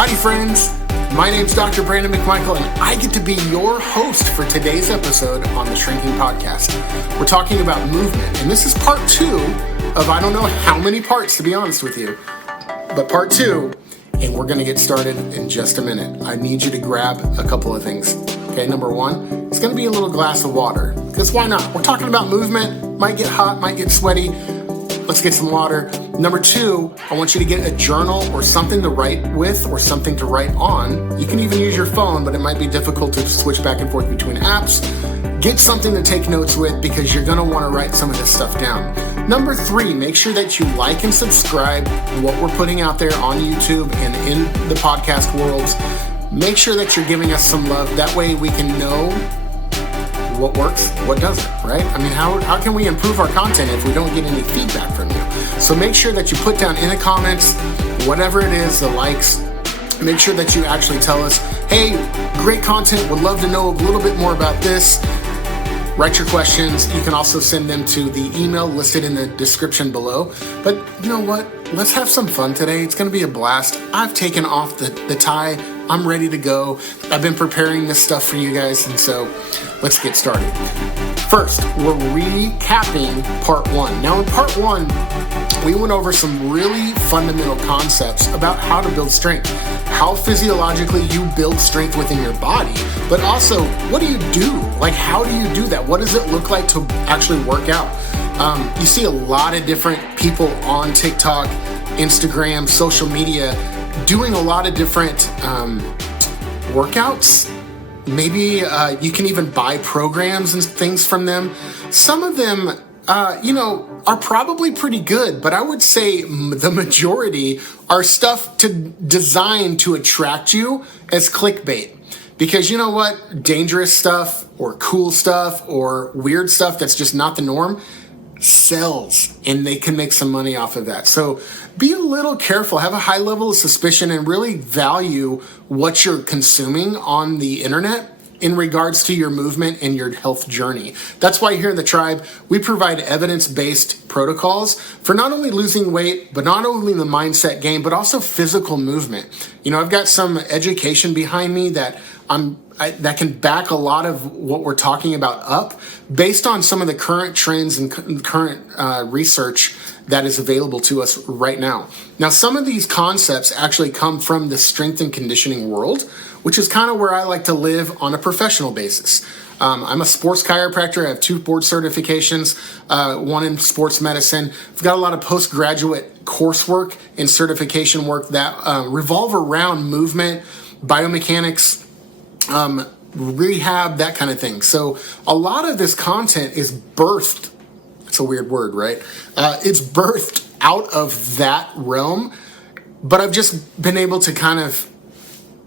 Howdy friends, my name's Dr. Branon McMichael and I get to be your host for today's episode on the Shrinking Podcast. We're talking about movement and this is part 2 of I don't know how many parts to be honest with you, but part 2, and we're going to get started in just a minute. I need you to grab a couple of things. Okay, number 1, it's going to be a little glass of water because why not? We're talking about movement, might get hot, might get sweaty. Let's get some water. Number 2, I want you to get a journal or something to write with or something to write on. You can even use your phone, but it might be difficult to switch back and forth between apps. Get something to take notes with because you're gonna wanna write some of this stuff down. Number 3, make sure that you like and subscribe what we're putting out there on YouTube and in the podcast worlds. Make sure that you're giving us some love. That way we can know what works, what doesn't, right? I mean, how can we improve our content if we don't get any feedback from you? So make sure that you put down in the comments, whatever it is, the likes, make sure that you actually tell us, hey, great content, would love to know a little bit more about this. Write your questions. You can also send them to the email listed in the description below. But you know what? Let's have some fun today. It's going to be a blast. I've taken off the tie. I'm ready to go. I've been preparing this stuff for you guys, and so let's get started. First, we're recapping part 1. Now in part 1, we went over some really fundamental concepts about how to build strength, how physiologically you build strength within your body, but also what do you do? Like, how do you do that? What does it look like to actually work out? You see a lot of different people on TikTok, Instagram, social media doing a lot of different workouts. Maybe you can even buy programs and things from them. Some of them, are probably pretty good, but I would say the majority are stuff designed to attract you as clickbait. Because you know what? Dangerous stuff or cool stuff or weird stuff that's just not the norm sells, and they can make some money off of that. So be a little careful, have a high level of suspicion, and really value what you're consuming on the internet in regards to your movement and your health journey. That's why here in the tribe, we provide evidence-based protocols for not only losing weight, but not only the mindset game, but also physical movement. You know, I've got some education behind me that that can back a lot of what we're talking about up based on some of the current trends and current research that is available to us right now. Now, some of these concepts actually come from the strength and conditioning world, which is kind of where I like to live on a professional basis. I'm a sports chiropractor. I have 2 board certifications, one in sports medicine. I've got a lot of postgraduate coursework and certification work that revolve around movement, biomechanics, rehab, that kind of thing. So a lot of this content is birthed. It's a weird word, right? It's birthed out of that realm, but I've just been able to kind of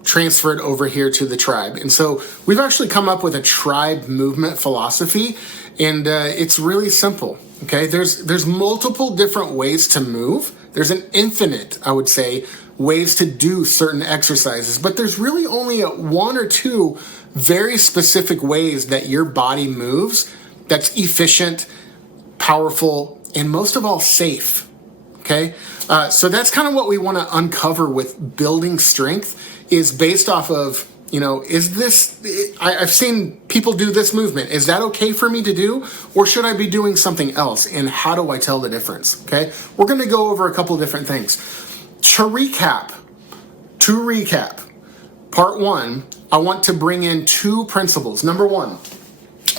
transfer it over here to the tribe. And so we've actually come up with a tribe movement philosophy, and it's really simple. Okay, there's multiple different ways to move. There's an infinite, I would say, ways to do certain exercises, but there's really only 1 or 2 very specific ways that your body moves that's efficient, powerful, and most of all safe. Okay, so that's kind of what we want to uncover with building strength, is based off of, is this, I've seen people do this movement. Is that okay for me to do? Or should I be doing something else? And how do I tell the difference? Okay, we're going to go over a couple of different things. To recap, part 1, I want to bring in 2 principles. Number 1,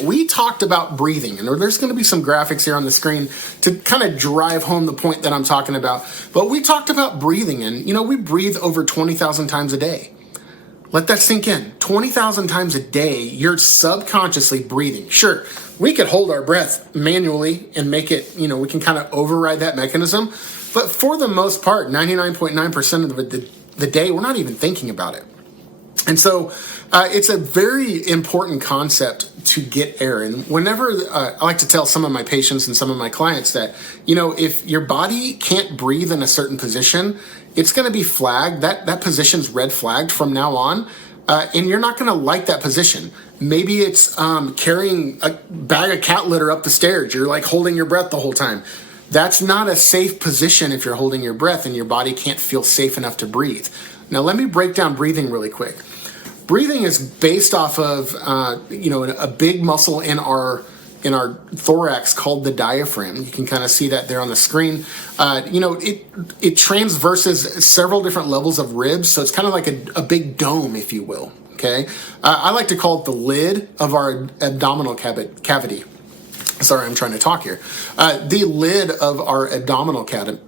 we talked about breathing, and there's going to be some graphics here on the screen to kind of drive home the point that I'm talking about. But we talked about breathing, and we breathe over 20,000 times a day. Let that sink in. 20,000 times a day, you're subconsciously breathing. Sure, we could hold our breath manually and make it, we can kind of override that mechanism. But for the most part, 99.9% of the day, we're not even thinking about it. And so it's a very important concept to get air. And whenever I like to tell some of my patients and some of my clients that, if your body can't breathe in a certain position, it's going to be flagged. That position's red flagged from now on. And you're not going to like that position. Maybe it's carrying a bag of cat litter up the stairs. You're like holding your breath the whole time. That's not a safe position if you're holding your breath and your body can't feel safe enough to breathe. Now let me break down breathing really quick. Breathing is based off of a big muscle in our thorax called the diaphragm. You can kind of see that there on the screen. It transverses several different levels of ribs, so it's kind of like a big dome, if you will. Okay, I like to call it the lid of our abdominal cavity. Sorry, I'm trying to talk here. The lid of our abdominal cavity.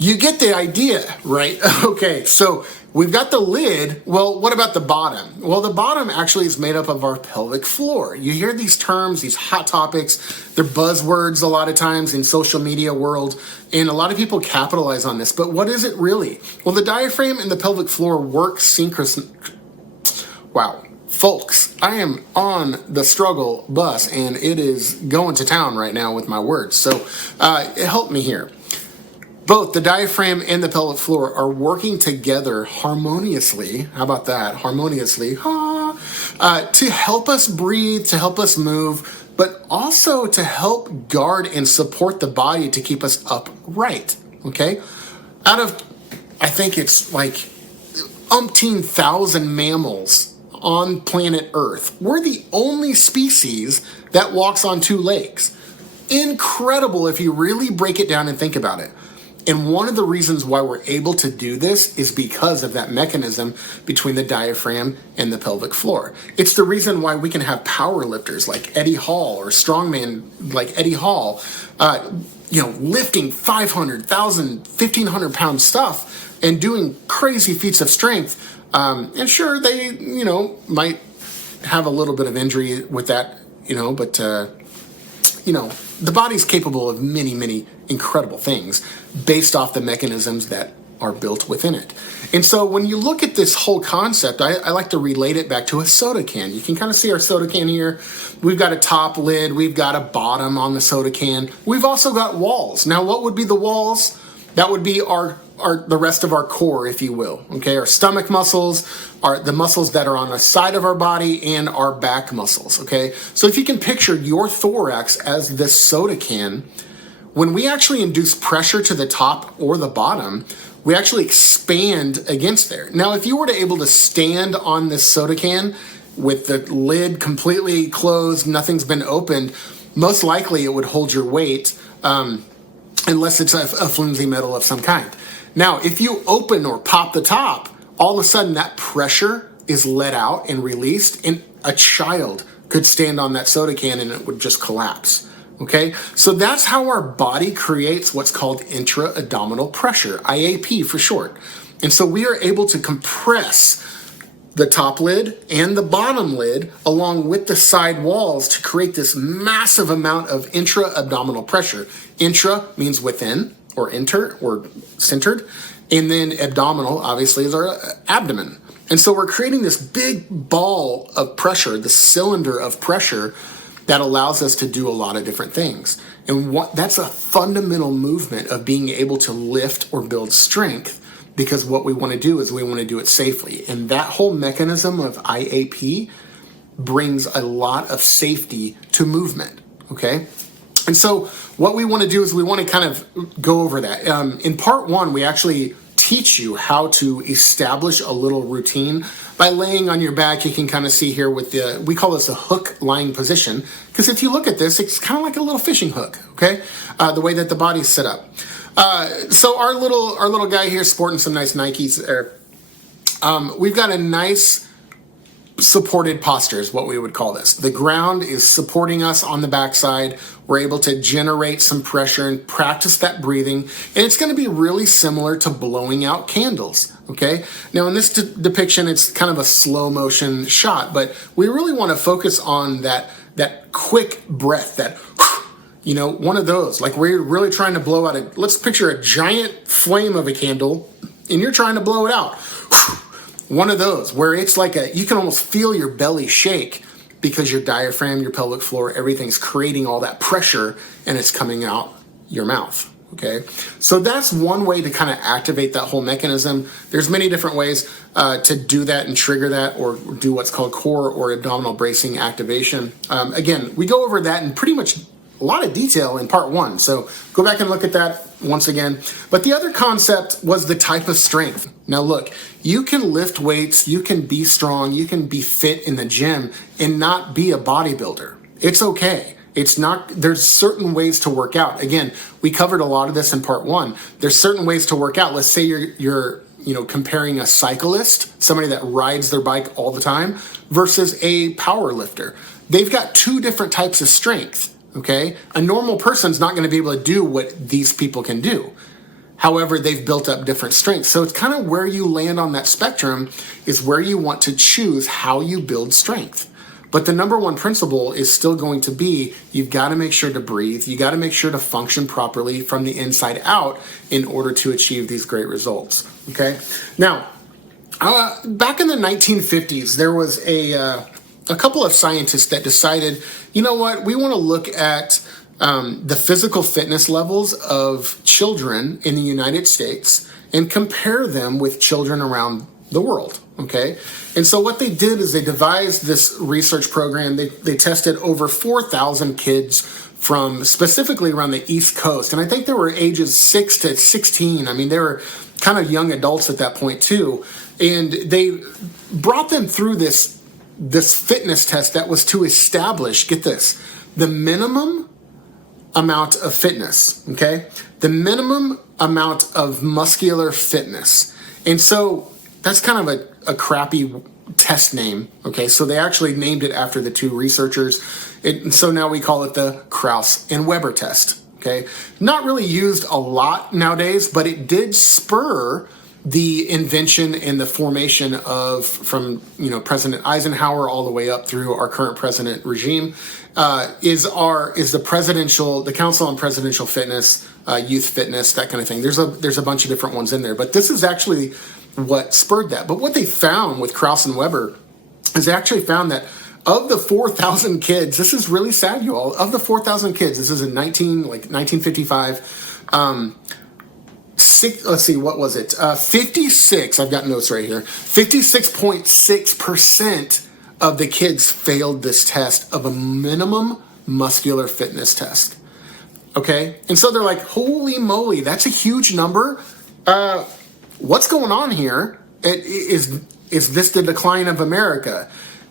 You get the idea, right? Okay, so we've got the lid. Well, what about the bottom? Well, the bottom actually is made up of our pelvic floor. You hear these terms, these hot topics. They're buzzwords a lot of times in social media world, and a lot of people capitalize on this. But what is it really? Well, the diaphragm and the pelvic floor work synchronously. Wow. Folks, I am on the struggle bus, and it is going to town right now with my words. So help me here. Both the diaphragm and the pelvic floor are working together harmoniously. How about that? Harmoniously. To help us breathe, to help us move, but also to help guard and support the body to keep us upright. Okay? Out of, I think it's like umpteen thousand mammals on planet Earth, we're the only species that walks on two legs. Incredible if you really break it down and think about it. And one of the reasons why we're able to do this is because of that mechanism between the diaphragm and the pelvic floor. It's the reason why we can have power lifters like Eddie Hall or strongman like Eddie Hall, lifting 500, 1,000, 1,500 pound stuff and doing crazy feats of strength. And sure, they, might have a little bit of injury with that, but the body's capable of many, many incredible things based off the mechanisms that are built within it. And so when you look at this whole concept, I like to relate it back to a soda can. You can kind of see our soda can here. We've got a top lid. We've got a bottom on the soda can. We've also got walls. Now, what would be the walls? That would be the rest of our core, if you will. Okay, our stomach muscles are the muscles that are on the side of our body and our back muscles. Okay, so if you can picture your thorax as this soda can, when we actually induce pressure to the top or the bottom, we actually expand against there. Now, if you were to able to stand on this soda can with the lid completely closed, nothing's been opened, most likely it would hold your weight, unless it's a flimsy metal of some kind. Now, if you open or pop the top, all of a sudden that pressure is let out and released, and a child could stand on that soda can and it would just collapse. Okay, so that's how our body creates what's called intra-abdominal pressure, IAP for short. And so we are able to compress the top lid and the bottom lid along with the side walls to create this massive amount of intra-abdominal pressure. Intra means within or inter or centered, and then abdominal obviously is our abdomen. And so we're creating this big ball of pressure, the cylinder of pressure that allows us to do a lot of different things. And that's a fundamental movement of being able to lift or build strength, because what we want to do is we want to do it safely. And that whole mechanism of IAP brings a lot of safety to movement, okay? And so what we want to do is we want to kind of go over that. In part one, we actually teach you how to establish a little routine by laying on your back. You can kind of see here with we call this a hook lying position, because if you look at this, it's kind of like a little fishing hook, okay? The way that the body's set up. So our little guy here sporting some nice Nikes there. We've got a nice supported posture is what we would call this. The ground is supporting us on the backside. We're able to generate some pressure and practice that breathing. And it's going to be really similar to blowing out candles, okay? Now in this depiction, it's kind of a slow motion shot, but we really want to focus on that quick breath, that, one of those, like we're really trying to blow out let's picture a giant flame of a candle and you're trying to blow it out. One of those where it's like you can almost feel your belly shake because your diaphragm, your pelvic floor, everything's creating all that pressure and it's coming out your mouth, okay? So that's one way to kind of activate that whole mechanism. There's many different ways to do that and trigger that, or do what's called core or abdominal bracing activation. Again, we go over that in pretty much a lot of detail in part 1. So go back and look at that once again. But the other concept was the type of strength. Now look, you can lift weights, you can be strong, you can be fit in the gym and not be a bodybuilder. It's okay. There's certain ways to work out. Again, we covered a lot of this in part 1. There's certain ways to work out. Let's say you're comparing a cyclist, somebody that rides their bike all the time, versus a power lifter. They've got 2 different types of strength, okay? A normal person's not going to be able to do what these people can do. However, they've built up different strengths. So it's kind of where you land on that spectrum is where you want to choose how you build strength. But the number one principle is still going to be, you've got to make sure to breathe. You got to make sure to function properly from the inside out in order to achieve these great results. Okay. Now, back in the 1950s, there was a couple of scientists that decided, you know what, we want to look at the physical fitness levels of children in the United States and compare them with children around the world. Okay. And so what they did is they devised this research program. They tested over 4,000 kids from specifically around the East Coast. And I think there were ages 6 to 16. I mean, they were kind of young adults at that point too. And they brought them through this fitness test that was to establish, get this, the minimum amount of fitness. Okay. The minimum amount of muscular fitness. And so that's kind of a crappy test name, okay? So they actually named it after the 2 researchers. And so now we call it the Krause and Weber test, okay? Not really used a lot nowadays, but it did spur the invention and the formation of, from President Eisenhower all the way up through our current president regime, is the Council on Presidential Fitness, Youth Fitness, that kind of thing. There's a bunch of different ones in there, but this is actually what spurred that. But what they found with Krause and Weber is they actually found that of the 4,000 kids, this is really sad, you all, of the 4,000 kids, this is in 1955, let's see, what was it? 56, I've got notes right here, 56.6% of the kids failed this test of a minimum muscular fitness test. Okay? And so they're like, holy moly, that's a huge number. What's going on here? Is this the decline of America?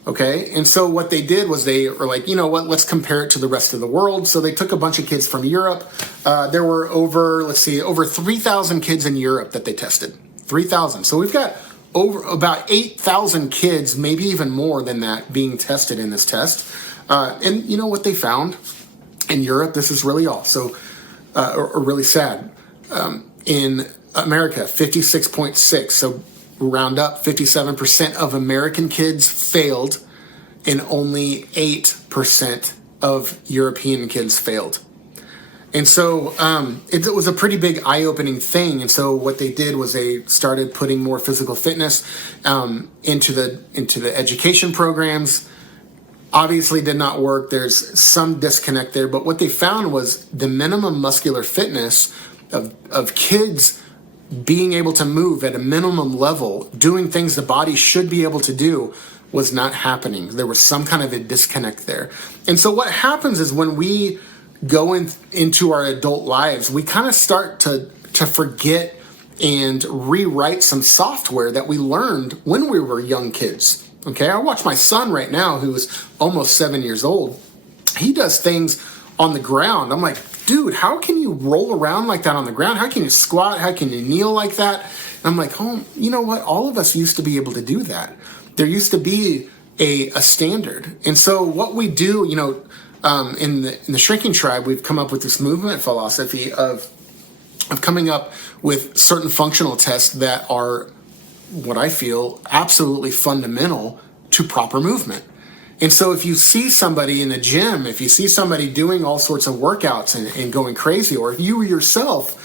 Okay, and so what they did was they were like, you know what, let's compare it to the rest of the world. So they took a bunch of kids from Europe. There were over 3,000 kids in Europe that they tested. 3,000. So we've got over about 8,000 kids, maybe even more than that, being tested in this test. And you know what they found in Europe? This is really also or really sad. In America, 56.6. So round up, 57% of American kids failed, and only 8% of European kids failed. And so it was a pretty big eye-opening thing. And so what they did was they started putting more physical fitness into the education programs. Obviously did not work. There's some disconnect there. But what they found was the minimum muscular fitness of kids being able to move at a minimum level, doing things the body should be able to do, was not happening. There was some kind of a disconnect there. And so what happens is when we go into our adult lives, we kind of start to forget and rewrite some software that we learned when we were young kids. Okay, I watch my son right now, who is almost 7 years old. He does things on the ground. I'm like, dude, how can you roll around like that on the ground? How can you squat? How can you kneel like that? And I'm like, oh, you know what? All of us used to be able to do that. There used to be a standard. And so what we do, in the Shrinking Tribe, we've come up with this movement philosophy of coming up with certain functional tests that are, what I feel, absolutely fundamental to proper movement. And so if you see somebody in the gym, if you see somebody doing all sorts of workouts and going crazy, or if you yourself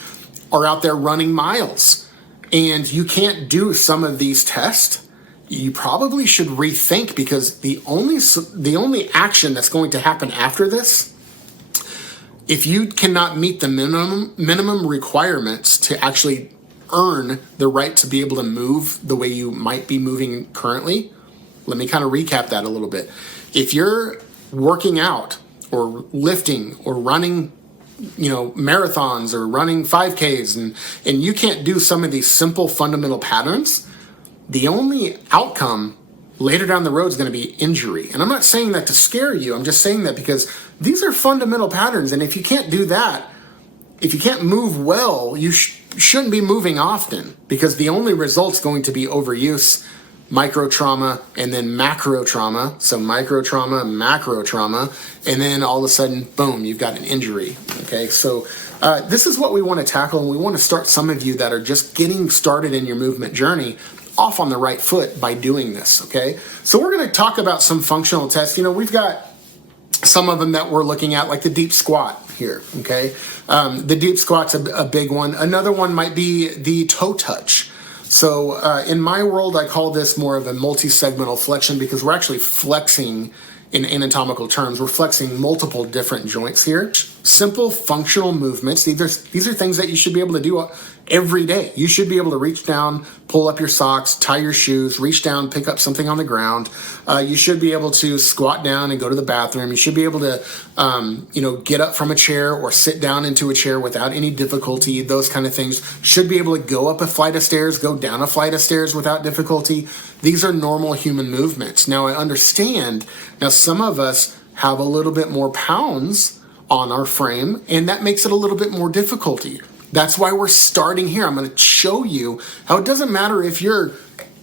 are out there running miles and you can't do some of these tests, you probably should rethink, because the only action that's going to happen after this, if you cannot meet the minimum requirements to actually earn the right to be able to move the way you might be moving currently. Let me kind of recap that a little bit. If you're working out or lifting or running, marathons or running 5Ks, and you can't do some of these simple fundamental patterns, the only outcome later down the road is going to be injury. And I'm not saying that to scare you. I'm just saying that because these are fundamental patterns. And if you can't do that, if you can't move well, you shouldn't be moving often, because the only result's going to be overuse, micro trauma, and then macro trauma. So micro trauma, macro trauma, and then all of a sudden, boom, you've got an injury. Okay, so this is what we want to tackle, and we want to start some of you that are just getting started in your movement journey off on the right foot by doing this. Okay, so we're going to talk about some functional tests. We've got some of them that we're looking at, like the deep squat here. Okay, the deep squat's a big one. Another one might be the toe touch. So in my world, I call this more of a multi-segmental flexion, because we're actually flexing, in anatomical terms, we're flexing multiple different joints here. Simple functional movements. These are things that you should be able to do every day. You should be able to reach down, pull up your socks, tie your shoes, reach down, pick up something on the ground. You should be able to squat down and go to the bathroom. You should be able to, get up from a chair or sit down into a chair without any difficulty. Those kind of things. Should be able to go up a flight of stairs, go down a flight of stairs without difficulty. These are normal human movements. Now, I understand. Now, some of us have a little bit more pounds on our frame, and that makes it a little bit more difficulty. That's why we're starting here. I'm going to show you how it doesn't matter if you're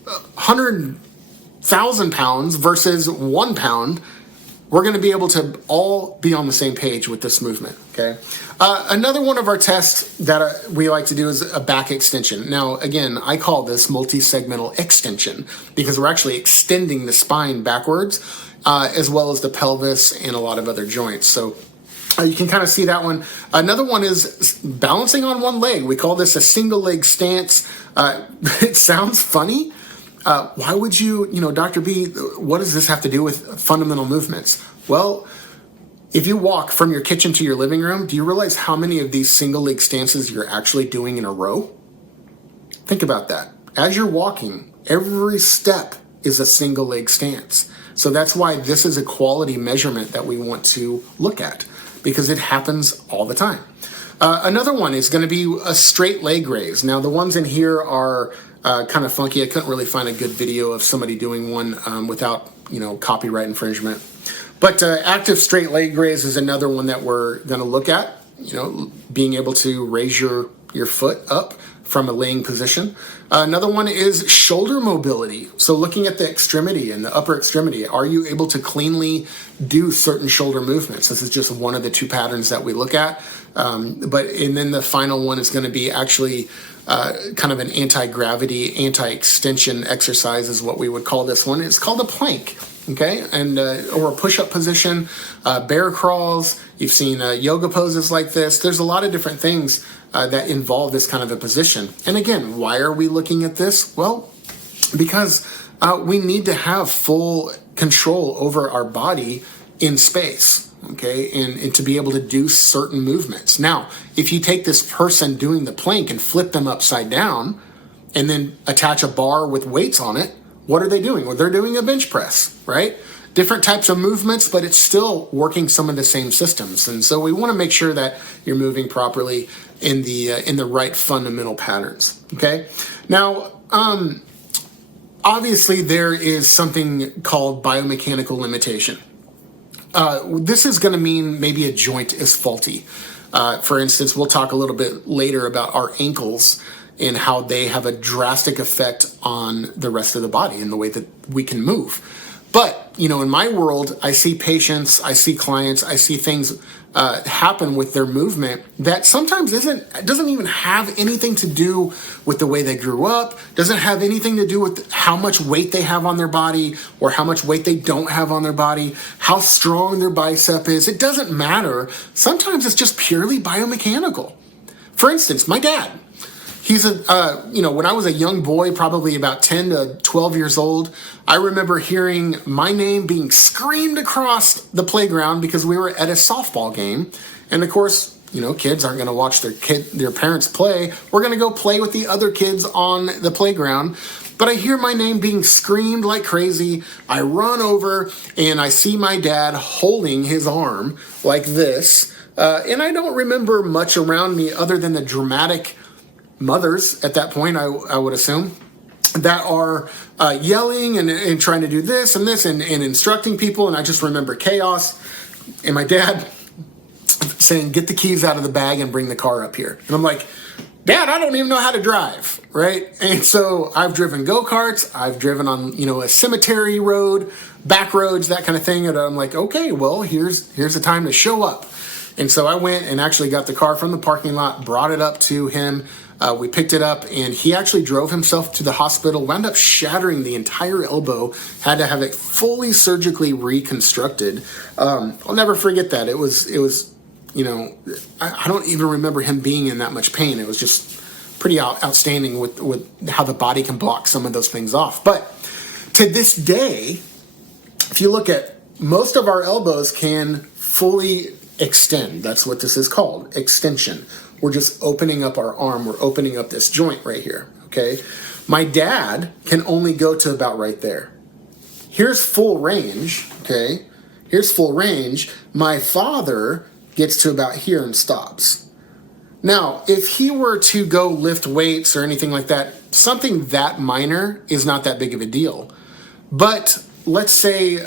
100,000 pounds versus 1 pound. We're going to be able to all be on the same page with this movement, okay? Another one of our tests that we like to do is a back extension. Now, again, I call this multi-segmental extension, because we're actually extending the spine backwards, as well as the pelvis and a lot of other joints. So you can kind of see that one. Another one is balancing on one leg. We call this a single leg stance. It sounds funny. Why would you, Dr. B, what does this have to do with fundamental movements? Well, if you walk from your kitchen to your living room, do you realize how many of these single leg stances you're actually doing in a row? Think about that. As you're walking, every step is a single leg stance. So that's why this is a quality measurement that we want to look at, because it happens all the time. Another one is going to be a straight leg raise. Now, the ones in here are kind of funky. I couldn't really find a good video of somebody doing one without, copyright infringement. But active straight leg raise is another one that we're going to look at. Being able to raise your foot up from a laying position. Another one is shoulder mobility. So looking at the extremity and the upper extremity, are you able to cleanly do certain shoulder movements? This is just one of the two patterns that we look at. And then the final one is going to be actually kind of an anti-gravity, anti-extension exercise is what we would call this one. It's called a plank, okay? And or a push-up position, bear crawls. You've seen yoga poses like this. There's a lot of different things that involve this kind of a position. And again, why are we looking at this? Well, because we need to have full control over our body in space, okay, and to be able to do certain movements. Now, if you take this person doing the plank and flip them upside down and then attach a bar with weights on it, what are they doing? Well, they're doing a bench press, right? Different types of movements, but it's still working some of the same systems. And so we want to make sure that you're moving properly in the right fundamental patterns, okay? Now, obviously there is something called biomechanical limitation. This is going to mean maybe a joint is faulty. For instance, we'll talk a little bit later about our ankles and how they have a drastic effect on the rest of the body and the way that we can move. But, in my world, I see patients, I see clients, I see things happen with their movement that sometimes doesn't even have anything to do with the way they grew up, doesn't have anything to do with how much weight they have on their body or how much weight they don't have on their body, how strong their bicep is. It doesn't matter. Sometimes it's just purely biomechanical. For instance, my dad. He's when I was a young boy, probably about 10 to 12 years old, I remember hearing my name being screamed across the playground because we were at a softball game. And of course, kids aren't going to watch their parents play. We're going to go play with the other kids on the playground. But I hear my name being screamed like crazy. I run over and I see my dad holding his arm like this. And I don't remember much around me other than the dramatic mothers at that point, I would assume, that are yelling and trying to do this and this and instructing people. And I just remember chaos and my dad saying, get the keys out of the bag and bring the car up here. And I'm like, Dad, I don't even know how to drive, right? And so I've driven go-karts, I've driven on, a cemetery road, back roads, that kind of thing. And I'm like, okay, well, here's the time to show up. And so I went and actually got the car from the parking lot, brought it up to him. We picked it up, and he actually drove himself to the hospital, wound up shattering the entire elbow, had to have it fully surgically reconstructed. I'll never forget that. It was I don't even remember him being in that much pain. It was just pretty outstanding with how the body can block some of those things off. But to this day, if you look at most of our elbows can fully extend. That's what this is called, extension. We're just opening up our arm. We're opening up this joint right here, okay? My dad can only go to about right there. Here's full range, okay? Here's full range. My father gets to about here and stops. Now, if he were to go lift weights or anything like that, something that minor is not that big of a deal. But let's say,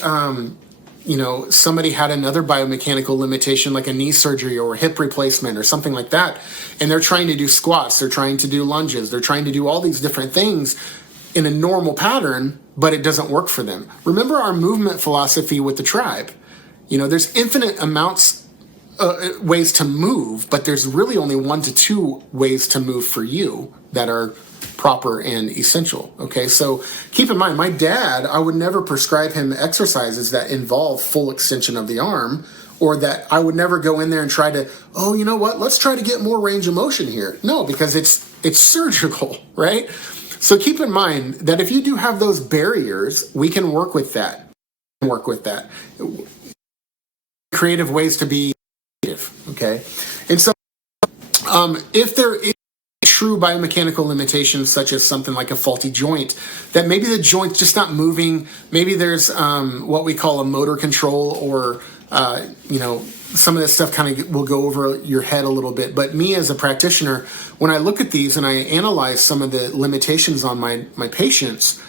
somebody had another biomechanical limitation like a knee surgery or a hip replacement or something like that, and they're trying to do squats, they're trying to do lunges, they're trying to do all these different things in a normal pattern, but it doesn't work for them. Remember our movement philosophy with the tribe. There's infinite amounts ways to move, but there's really only 1 to 2 ways to move for you that are proper and essential. Okay, so keep in mind, my dad, I would never prescribe him exercises that involve full extension of the arm, or that I would never go in there and try to, let's try to get more range of motion here. No, because it's surgical, right? So keep in mind that if you do have those barriers, we can work with that. Creative ways to be creative, okay? And so if there is true biomechanical limitations, such as something like a faulty joint, that maybe the joint's just not moving, maybe there's what we call a motor control, or some of this stuff kind of will go over your head a little bit. But me as a practitioner, when I look at these and I analyze some of the limitations on my patients,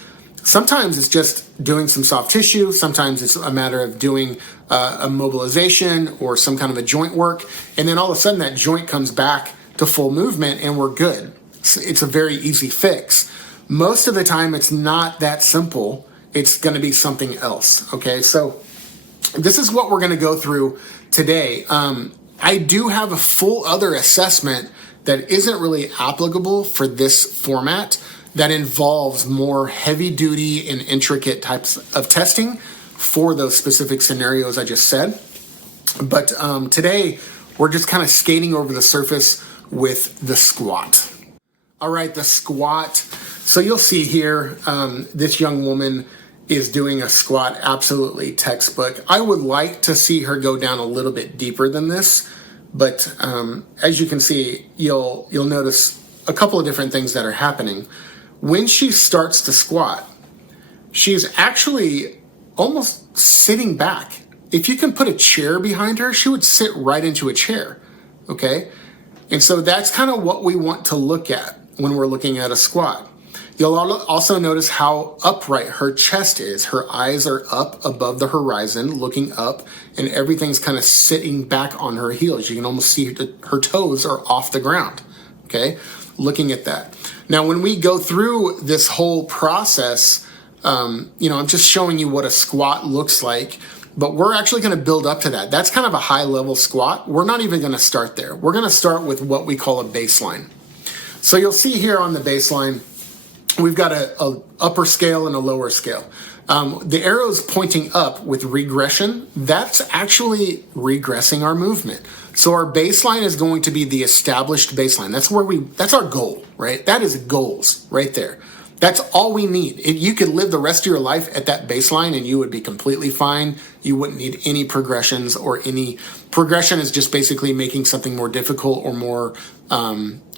sometimes it's just doing some soft tissue. Sometimes it's a matter of doing a mobilization or some kind of a joint work. And then all of a sudden that joint comes back to full movement and we're good. It's a very easy fix. Most of the time it's not that simple. It's going to be something else. Okay, so this is what we're going to go through today. I do have a full other assessment that isn't really applicable for this format, that involves more heavy duty and intricate types of testing for those specific scenarios I just said. But today we're just kind of skating over the surface with the squat. All right, the squat. So you'll see here, this young woman is doing a squat, absolutely textbook. I would like to see her go down a little bit deeper than this, but as you can see, you'll notice a couple of different things that are happening. When she starts to squat, she's actually almost sitting back. If you can put a chair behind her, she would sit right into a chair, okay? And so that's kind of what we want to look at when we're looking at a squat. You'll also notice how upright her chest is. Her eyes are up above the horizon, looking up, and everything's kind of sitting back on her heels. You can almost see her toes are off the ground, okay? Looking at that. Now, when we go through this whole process, I'm just showing you what a squat looks like, but we're actually going to build up to that. That's kind of a high-level squat. We're not even going to start there. We're going to start with what we call a baseline. So you'll see here on the baseline, we've got a upper scale and a lower scale. The arrow's pointing up with regression. That's actually regressing our movement. So our baseline is going to be the established baseline. That's our goal, right? That is goals right there. That's all we need. If you could live the rest of your life at that baseline and you would be completely fine. You wouldn't need any progressions, or any progression is just basically making something more difficult or more,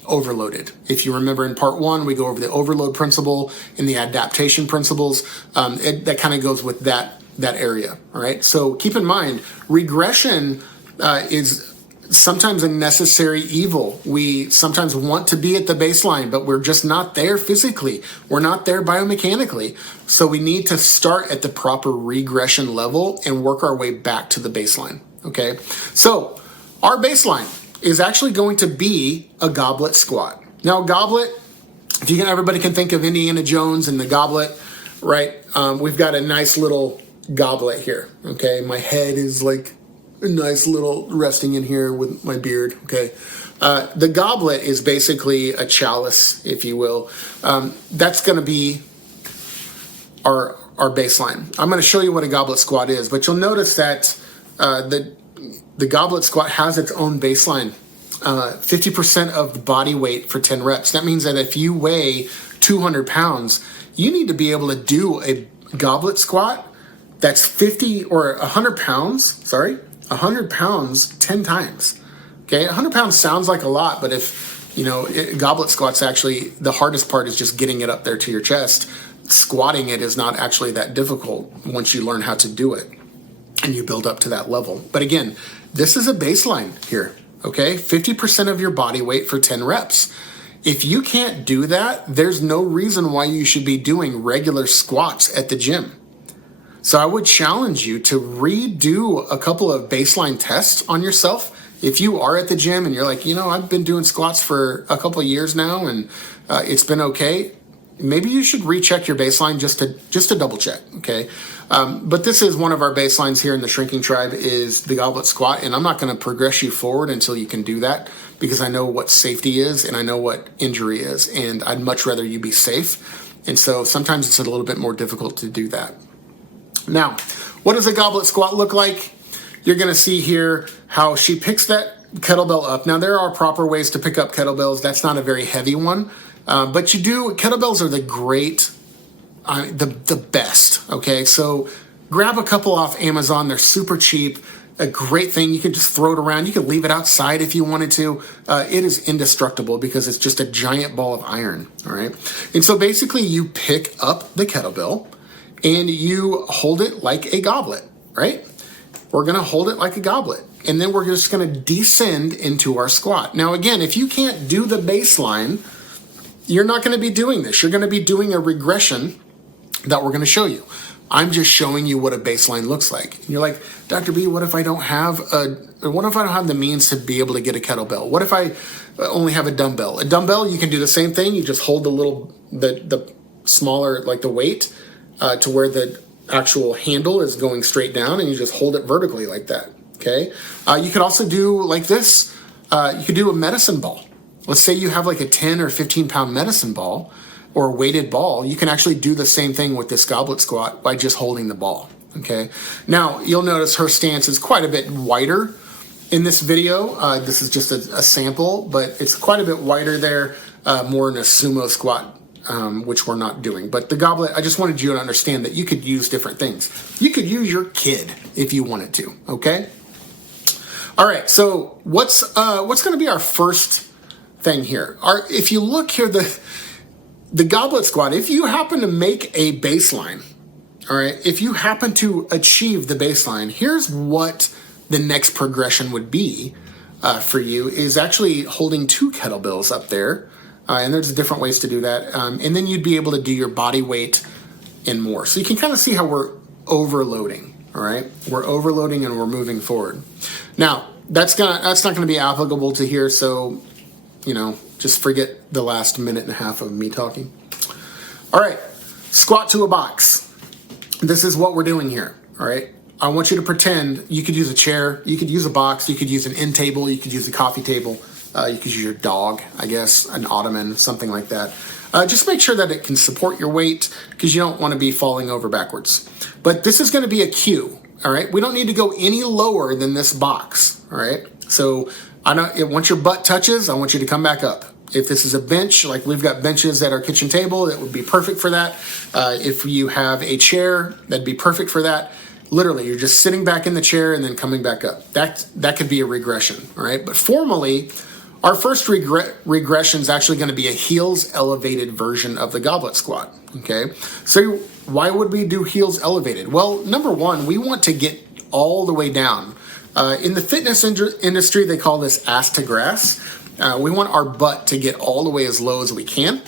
overloaded. If you remember in part 1, we go over the overload principle and the adaptation principles. That kind of goes with that area, all right? So keep in mind, regression is sometimes a necessary evil. We sometimes want to be at the baseline, but we're just not there physically. We're not there biomechanically. So we need to start at the proper regression level and work our way back to the baseline, okay? So our baseline is actually going to be a goblet squat. Now, a goblet, if you can, everybody can think of Indiana Jones and the goblet, right? We've got a nice little goblet here, okay? My head is like a nice little resting in here with my beard, okay? The goblet is basically a chalice, if you will. That's going to be our baseline. I'm going to show you what a goblet squat is, but you'll notice that the goblet squat has its own baseline. 50% of the body weight for 10 reps. That means that if you weigh 200 pounds, you need to be able to do a goblet squat that's 50 or 100 pounds, 100 pounds 10 times. Okay, 100 pounds sounds like a lot, but if, goblet squats, actually, the hardest part is just getting it up there to your chest. Squatting it is not actually that difficult once you learn how to do it and you build up to that level. But again, this is a baseline here, okay? 50% of your body weight for 10 reps. If you can't do that, there's no reason why you should be doing regular squats at the gym. So I would challenge you to redo a couple of baseline tests on yourself. If you are at the gym and you're like, I've been doing squats for a couple of years now and it's been okay, maybe you should recheck your baseline just to double check, okay? But this is one of our baselines here in the Shrinking Tribe is the goblet squat, and I'm not going to progress you forward until you can do that because I know what safety is and I know what injury is, and I'd much rather you be safe. And so sometimes it's a little bit more difficult to do that. Now, what does a goblet squat look like? You're going to see here how she picks that kettlebell up. Now, there are proper ways to pick up kettlebells. That's not a very heavy one. But kettlebells are the best, okay? So grab a couple off Amazon. They're super cheap. A great thing. You can just throw it around. You can leave it outside if you wanted to. It is indestructible because it's just a giant ball of iron, all right? And so basically you pick up the kettlebell and you hold it like a goblet, right? We're going to hold it like a goblet. And then we're just going to descend into our squat. Now, again, if you can't do the baseline, you're not going to be doing this. You're going to be doing a regression that we're going to show you. I'm just showing you what a baseline looks like. And you're like, Dr. B, what if I don't have the means to be able to get a kettlebell? What if I only have a dumbbell? A dumbbell, you can do the same thing. You just hold the smaller, like the weight, to where the actual handle is going straight down, and you just hold it vertically like that, okay? You could also do like this. You could do a medicine ball. Let's say you have like a 10 or 15 pound medicine ball or a weighted ball. You can actually do the same thing with this goblet squat by just holding the ball, okay? Now, you'll notice her stance is quite a bit wider in this video. This is just a sample, but it's quite a bit wider there, more in a sumo squat, which we're not doing. But the goblet, I just wanted you to understand that you could use different things. You could use your kid if you wanted to, okay? All right, so what's going to be our first thing here? If you look here, the goblet squat, if you happen to make a baseline, all right, if you happen to achieve the baseline, here's what the next progression would be for you is actually holding 2 kettlebells up there. And there's different ways to do that. And then you'd be able to do your body weight and more. So you can kind of see how we're overloading, all right? We're overloading and we're moving forward. Now, that's not going to be applicable to here, so, just forget the last minute and a half of me talking. All right, squat to a box. This is what we're doing here, all right? I want you to pretend you could use a chair, you could use a box, you could use an end table, you could use a coffee table. You could use your dog, I guess, an ottoman, something like that. Just make sure that it can support your weight because you don't want to be falling over backwards. But this is going to be a cue, all right? We don't need to go any lower than this box, all right? So once your butt touches, I want you to come back up. If this is a bench, like we've got benches at our kitchen table, that would be perfect for that. If you have a chair, that'd be perfect for that. Literally, you're just sitting back in the chair and then coming back up. That could be a regression, all right? But formally, Our first regression is actually going to be a heels elevated version of the goblet squat. Okay, so why would we do heels elevated? Well, number one, we want to get all the way down. In the fitness industry, they call this ass to grass. We want our butt to get all the way as low as we can.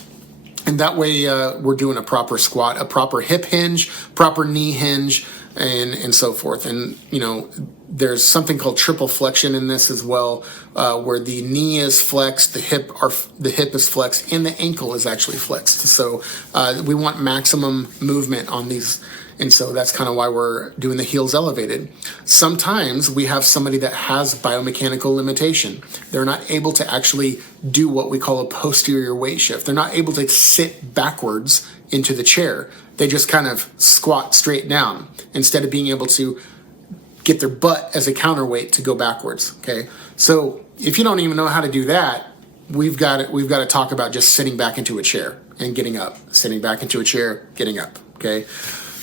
And that way we're doing a proper squat, a proper hip hinge, proper knee hinge, and so forth. And, there's something called triple flexion in this as well, where the knee is flexed, the hip is flexed, and the ankle is actually flexed. So we want maximum movement on these. And so that's kind of why we're doing the heels elevated. Sometimes we have somebody that has biomechanical limitation. They're not able to actually do what we call a posterior weight shift. They're not able to sit backwards into the chair. They just kind of squat straight down instead of being able to get their butt as a counterweight to go backwards. Okay, so if you don't even know how to do that, we've got to talk about just sitting back into a chair and getting up, sitting back into a chair, getting up. Okay.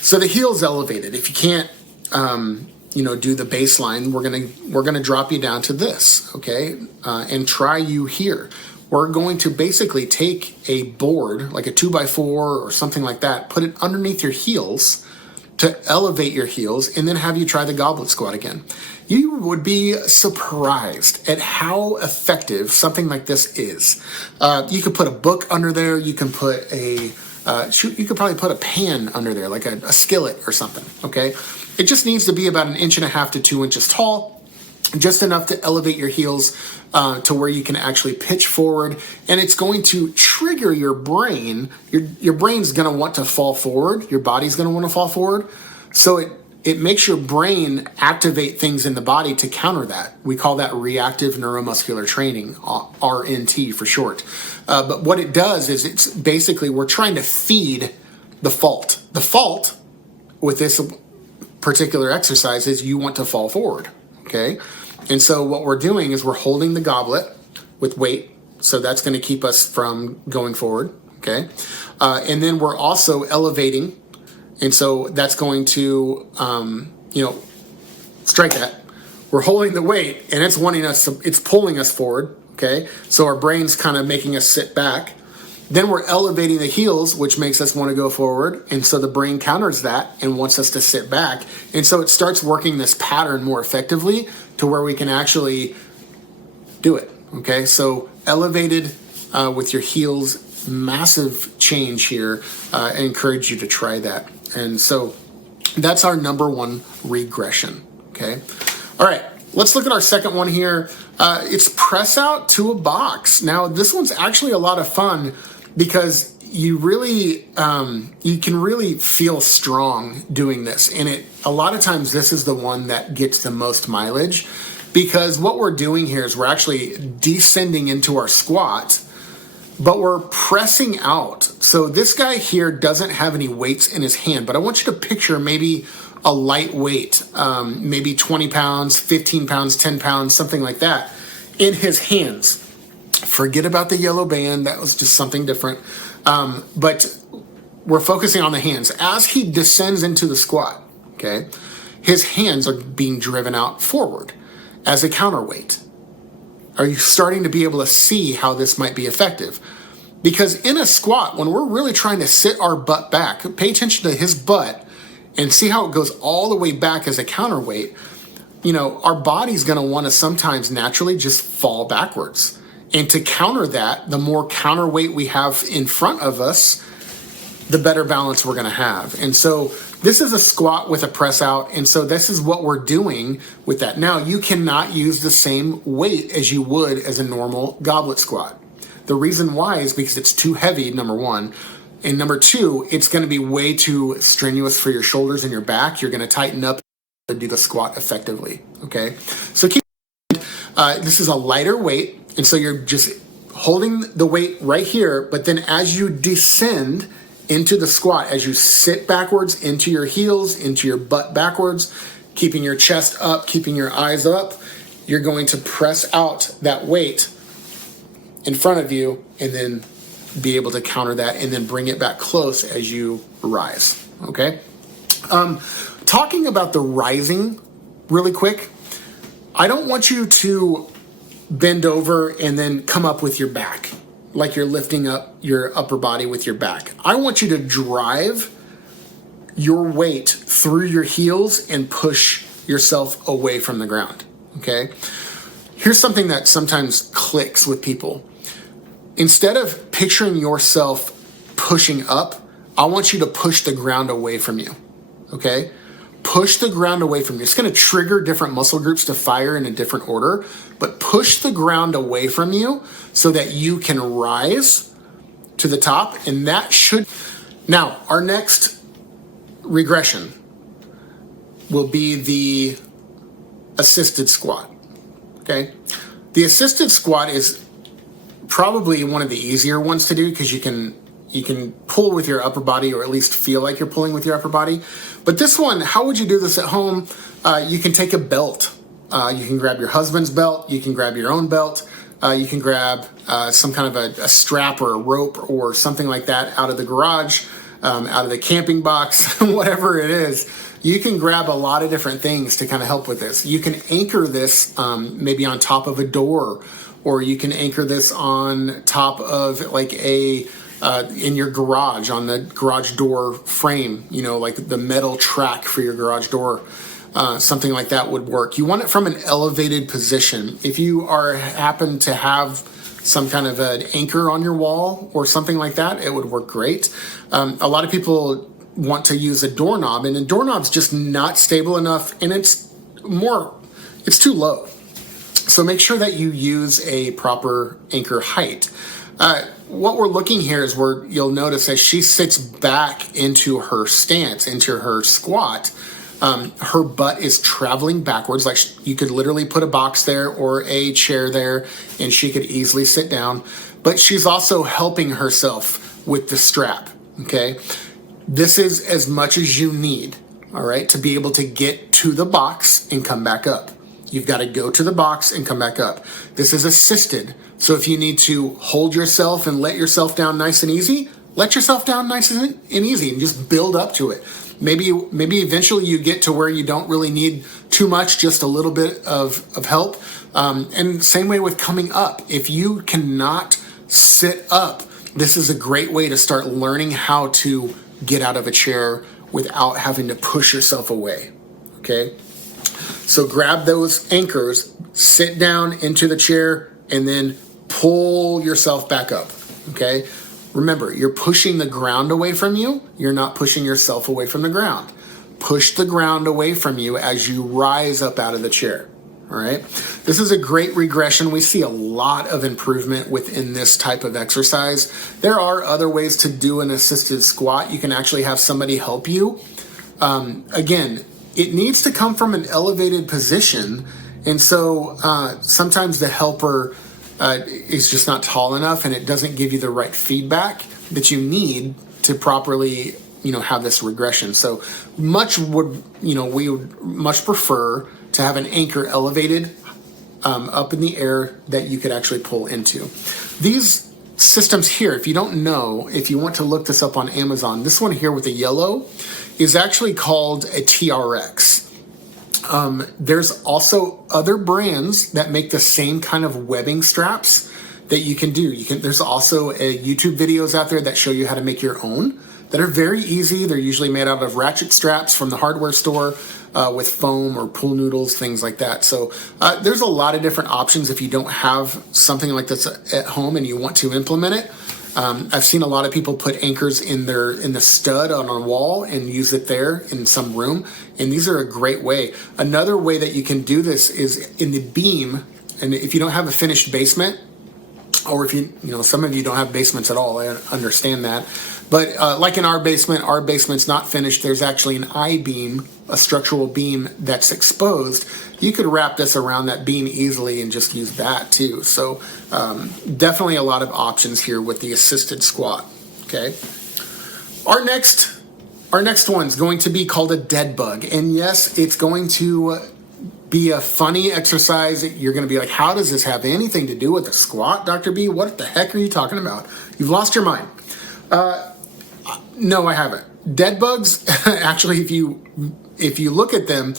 So the heel's elevated. If you can't, do the baseline, we're gonna drop you down to this, okay, and try you here. We're going to basically take a board, like a 2x4 or something like that, put it underneath your heels to elevate your heels, and then have you try the goblet squat again. You would be surprised at how effective something like this is. You could put a book under there. You can put you could probably put a pan under there, like a skillet or something, okay? It just needs to be about 1.5 inches to 2 inches tall, just enough to elevate your heels to where you can actually pitch forward, and it's going to trigger your brain. Your brain's going to want to fall forward. Your body's going to want to fall forward. So it makes your brain activate things in the body to counter that. We call that reactive neuromuscular training, RNT for short. But what it does is it's basically we're trying to feed the fault. The fault with this particular exercise is you want to fall forward, okay? And so what we're doing is we're holding the goblet with weight, so that's going to keep us from going forward, okay? And then we're also elevating, and so that's going to, strike that. We're holding the weight, and it's pulling us forward, okay? So our brain's kind of making us sit back. Then we're elevating the heels, which makes us want to go forward, and so the brain counters that and wants us to sit back. And so it starts working this pattern more effectively to where we can actually do it, okay? So elevated with your heels, massive change here. I encourage you to try that. And so that's our number one regression, okay? All right, let's look at our second one here. It's press out to a box. Now, this one's actually a lot of fun because you can really feel strong doing this. And a lot of times this is the one that gets the most mileage, because what we're doing here is we're actually descending into our squat, but we're pressing out. So this guy here doesn't have any weights in his hand, but I want you to picture maybe a light weight, maybe 20 pounds, 15 pounds, 10 pounds, something like that, in his hands. Forget about the yellow band. That was just something different. But we're focusing on the hands. As he descends into the squat, okay, his hands are being driven out forward as a counterweight. Are you starting to be able to see how this might be effective? Because in a squat, when we're really trying to sit our butt back, pay attention to his butt and see how it goes all the way back as a counterweight. Our body's going to want to sometimes naturally just fall backwards. And to counter that, the more counterweight we have in front of us, the better balance we're going to have. And so this is a squat with a press out. And so this is what we're doing with that. Now, you cannot use the same weight as you would as a normal goblet squat. The reason why is because it's too heavy, number one. And number two, it's going to be way too strenuous for your shoulders and your back. You're going to tighten up to do the squat effectively, okay? So keep in mind, this is a lighter weight. And so you're just holding the weight right here, but then as you descend into the squat, as you sit backwards into your heels, into your butt backwards, keeping your chest up, keeping your eyes up, you're going to press out that weight in front of you and then be able to counter that and then bring it back close as you rise, okay? Talking about the rising really quick, I don't want you to bend over and then come up with your back, like you're lifting up your upper body with your back. I want you to drive your weight through your heels and push yourself away from the ground, okay? Here's something that sometimes clicks with people. Instead of picturing yourself pushing up, I want you to push the ground away from you, okay? Push the ground away from you. It's going to trigger different muscle groups to fire in a different order, but push the ground away from you so that you can rise to the top, and that should... Now, our next regression will be the assisted squat, okay? The assisted squat is probably one of the easier ones to do because you can pull with your upper body, or at least feel like you're pulling with your upper body. But this one, how would you do this at home? You can take a belt. You can grab your husband's belt. You can grab your own belt. You can grab some kind of a strap or a rope or something like that out of the garage, out of the camping box, whatever it is. You can grab a lot of different things to kind of help with this. You can anchor this maybe on top of a door, or you can anchor this on top of like in your garage, on the garage door frame, like the metal track for your garage door. Something like that would work. You want it from an elevated position. If you happen to have some kind of an anchor on your wall or something like that, it would work great. A lot of people want to use a doorknob, and a doorknob's just not stable enough, and it's too low. So make sure that you use a proper anchor height. What we're looking here is where you'll notice as she sits back into her stance, into her squat, her butt is traveling backwards. Like you could literally put a box there or a chair there, and she could easily sit down. But she's also helping herself with the strap, okay? This is as much as you need, all right, to be able to get to the box and come back up. You've got to go to the box and come back up. This is assisted. So if you need to hold yourself and let yourself down nice and easy, let yourself down nice and easy and just build up to it. Maybe eventually you get to where you don't really need too much, just a little bit of help. And same way with coming up. If you cannot sit up, this is a great way to start learning how to get out of a chair without having to push yourself away, okay? So grab those anchors, sit down into the chair, and then pull yourself back up, okay? Remember, you're pushing the ground away from you. You're not pushing yourself away from the ground. Push the ground away from you as you rise up out of the chair, all right? This is a great regression. We see a lot of improvement within this type of exercise. There are other ways to do an assisted squat. You can actually have somebody help you. Again, it needs to come from an elevated position, and so sometimes the helper is just not tall enough, and it doesn't give you the right feedback that you need to properly, have this regression. So we would much prefer to have an anchor elevated up in the air that you could actually pull into. These systems here, if you don't know, if you want to look this up on Amazon, this one here with the yellow is actually called a TRX. There's also other brands that make the same kind of webbing straps that you can do. There's also YouTube videos out there that show you how to make your own that are very easy. They're usually made out of ratchet straps from the hardware store with foam or pool noodles, things like that. So there's a lot of different options if you don't have something like this at home and you want to implement it. I've seen a lot of people put anchors in the stud on a wall and use it there in some room, and these are a great way. Another way that you can do this is in the beam, and if you don't have a finished basement, or if some of you don't have basements at all, I understand that. But like in our basement's not finished. There's actually an I-beam, a structural beam that's exposed. You could wrap this around that beam easily and just use that too. So definitely a lot of options here with the assisted squat, okay? Our next one's going to be called a dead bug. And yes, it's going to be a funny exercise. You're going to be like, how does this have anything to do with a squat, Dr. B? What the heck are you talking about? You've lost your mind. No, I haven't. Dead bugs, actually, if you look at them,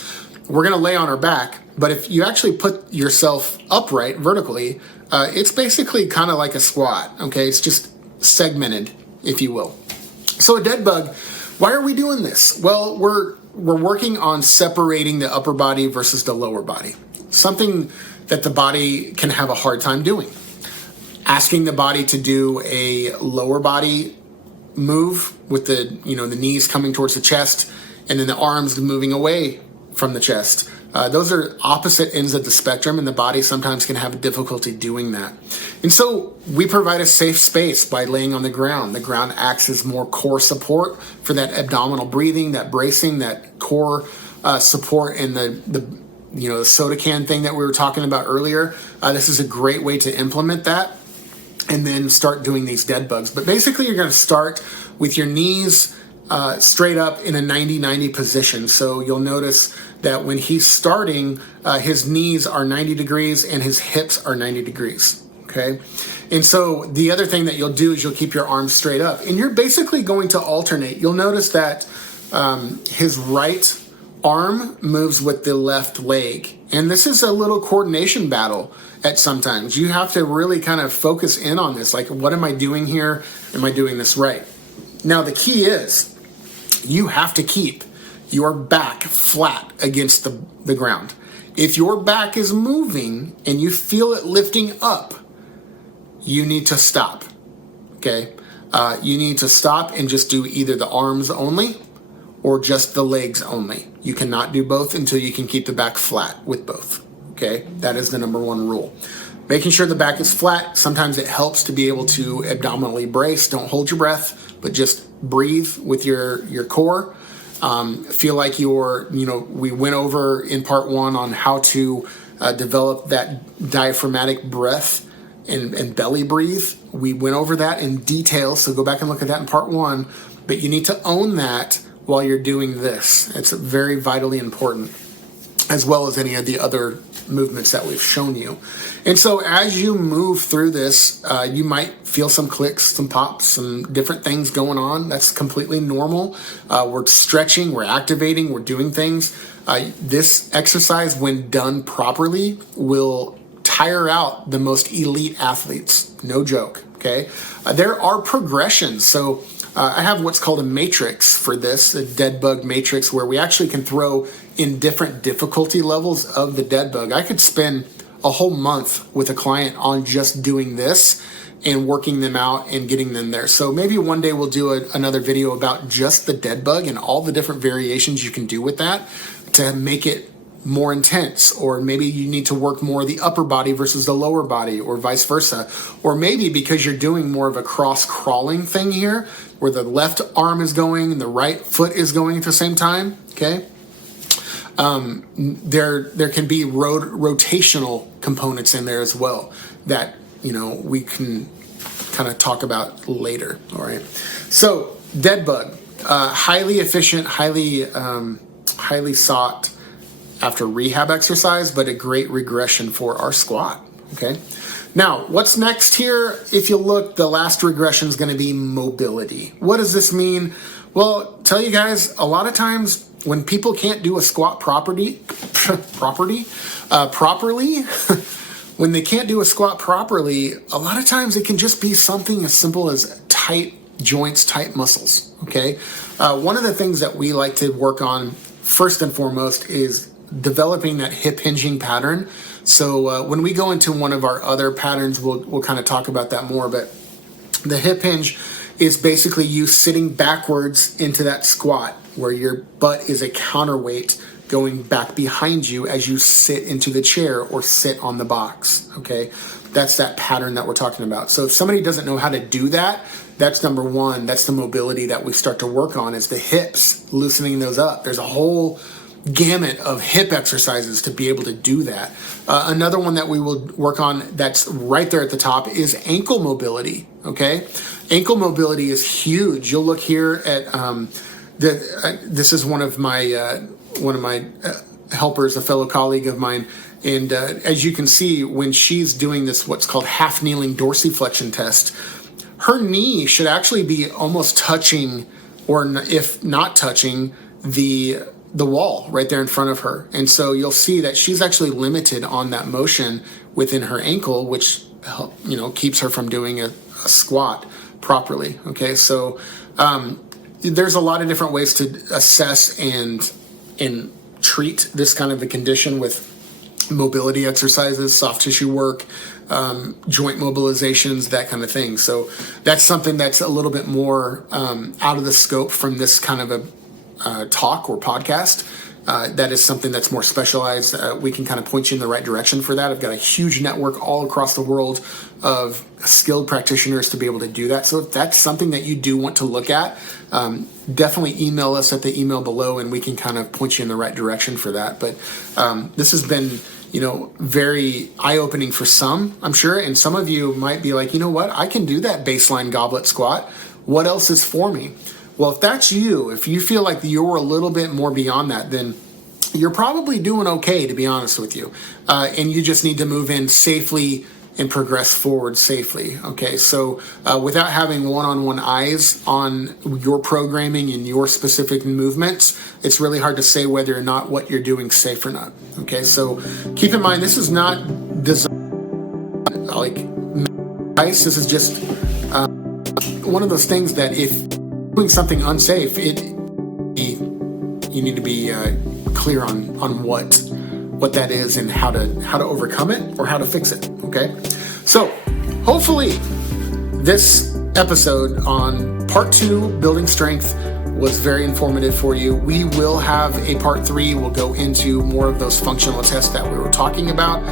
we're going to lay on our back, but if you actually put yourself upright vertically, it's basically kind of like a squat, okay? It's just segmented, if you will. So a dead bug, why are we doing this? Well, we're working on separating the upper body versus the lower body, something that the body can have a hard time doing. Asking the body to do a lower body move with the knees coming towards the chest and then the arms moving away from the chest. Those are opposite ends of the spectrum, and the body sometimes can have difficulty doing that. And so we provide a safe space by laying on the ground. The ground acts as more core support for that abdominal breathing, that bracing, that core support, and the soda can thing that we were talking about earlier. This is a great way to implement that and then start doing these dead bugs. But basically, you're going to start with your knees straight up in a 90-90 position. So you'll notice that when he's starting, his knees are 90 degrees and his hips are 90 degrees, okay? And so the other thing that you'll do is you'll keep your arms straight up. And you're basically going to alternate. You'll notice that his right arm moves with the left leg. And this is a little coordination battle at sometimes. You have to really kind of focus in on this. Like, what am I doing here? Am I doing this right? Now, the key is you have to keep your back flat against the ground. If your back is moving and you feel it lifting up, you need to stop, okay? You need to stop and just do either the arms only or just the legs only. You cannot do both until you can keep the back flat with both, okay? That is the number one rule. Making sure the back is flat, sometimes it helps to be able to abdominally brace. Don't hold your breath, but just breathe with your core. Feel like we went over in part one on how to develop that diaphragmatic breath and belly breathe. We went over that in detail, so go back and look at that in part one. But you need to own that while you're doing this. It's very vitally important, as well as any of the other movements that we've shown you. And so as you move through this, you might feel some clicks, some pops, some different things going on. That's completely normal. We're stretching, we're activating, we're doing things. This exercise, when done properly, will tire out the most elite athletes. No joke, okay? There are progressions. So I have what's called a matrix for this, a dead bug matrix, where we actually can throw in different difficulty levels of the dead bug. I could spend a whole month with a client on just doing this and working them out and getting them there. So maybe one day we'll do another video about just the dead bug and all the different variations you can do with that to make it more intense. Or maybe you need to work more the upper body versus the lower body, or vice versa. Or maybe because you're doing more of a cross-crawling thing here, where the left arm is going and the right foot is going at the same time, okay? There can be rotational components in there as well that, we can kind of talk about later, all right? So, dead bug, highly efficient, highly sought after rehab exercise, but a great regression for our squat, okay? Now, what's next here? If you look, the last regression is going to be mobility. What does this mean? Well, tell you guys, a lot of times when people can't do a squat properly, when they can't do a squat properly, a lot of times it can just be something as simple as tight joints, tight muscles, okay? One of the things that we like to work on first and foremost is developing that hip hinging pattern. So when we go into one of our other patterns, we'll kind of talk about that more, but the hip hinge is basically you sitting backwards into that squat where your butt is a counterweight going back behind you as you sit into the chair or sit on the box, okay? That's that pattern that we're talking about. So if somebody doesn't know how to do that, that's number one. That's the mobility that we start to work on, is the hips, loosening those up. There's a whole gamut of hip exercises to be able to do that. Another one that we will work on that's right there at the top is ankle mobility, okay? Ankle mobility is huge. You'll look here at, this is one of my helpers, a fellow colleague of mine, and as you can see, when she's doing this, what's called half kneeling dorsiflexion test, her knee should actually be almost touching, or if not touching, the the wall right there in front of her. And so you'll see that she's actually limited on that motion within her ankle, which, keeps her from doing a squat properly. Okay, so there's a lot of different ways to assess and treat this kind of a condition with mobility exercises, soft tissue work, joint mobilizations, that kind of thing. So that's something that's a little bit more out of the scope from this kind of a talk or podcast. That is something that's more specialized. We can kind of point you in the right direction for that. I've got a huge network all across the world of skilled practitioners to be able to do that. So if that's something that you do want to look at, definitely email us at the email below and we can kind of point you in the right direction for that. But this has been, very eye-opening for some, I'm sure. And some of you might be like, you know what, I can do that baseline goblet squat. What else is for me? Well, if that's you, if you feel like you're a little bit more beyond that, then you're probably doing okay, to be honest with you. And you just need to move in safely and progress forward safely. Okay, so without having one-on-one eyes on your programming and your specific movements, it's really hard to say whether or not what you're doing is safe or not. Okay, so keep in mind, this is not designed like advice. This is just one of those things that if doing something unsafe, you need to be clear on what that is and how to overcome it or how to fix it. Okay, so hopefully this episode on part 2, building strength, was very informative for you. We will have a part 3. We'll go into more of those functional tests that we were talking about,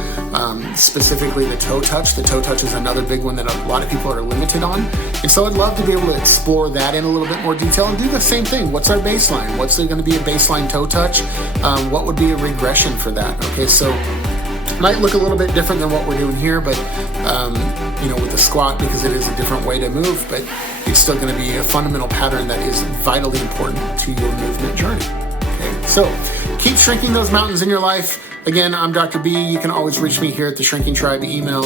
specifically the toe touch. The toe touch is another big one that a lot of people are limited on. And so I'd love to be able to explore that in a little bit more detail and do the same thing. What's our baseline? What's there going to be a baseline toe touch? What would be a regression for that? Okay, so it might look a little bit different than what we're doing here, but with the squat, because it is a different way to move, but it's still going to be a fundamental pattern that is vitally important to your movement journey. Okay, so keep shrinking those mountains in your life. Again, I'm Dr. B. You can always reach me here at the Shrinking Tribe email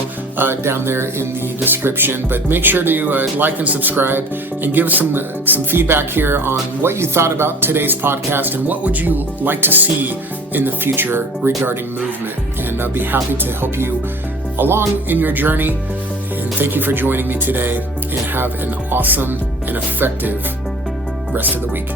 down there in the description. But make sure to like and subscribe and give us some feedback here on what you thought about today's podcast and what would you like to see in the future regarding movement. And I'll be happy to help you along in your journey. And thank you for joining me today, and have an awesome and effective rest of the week.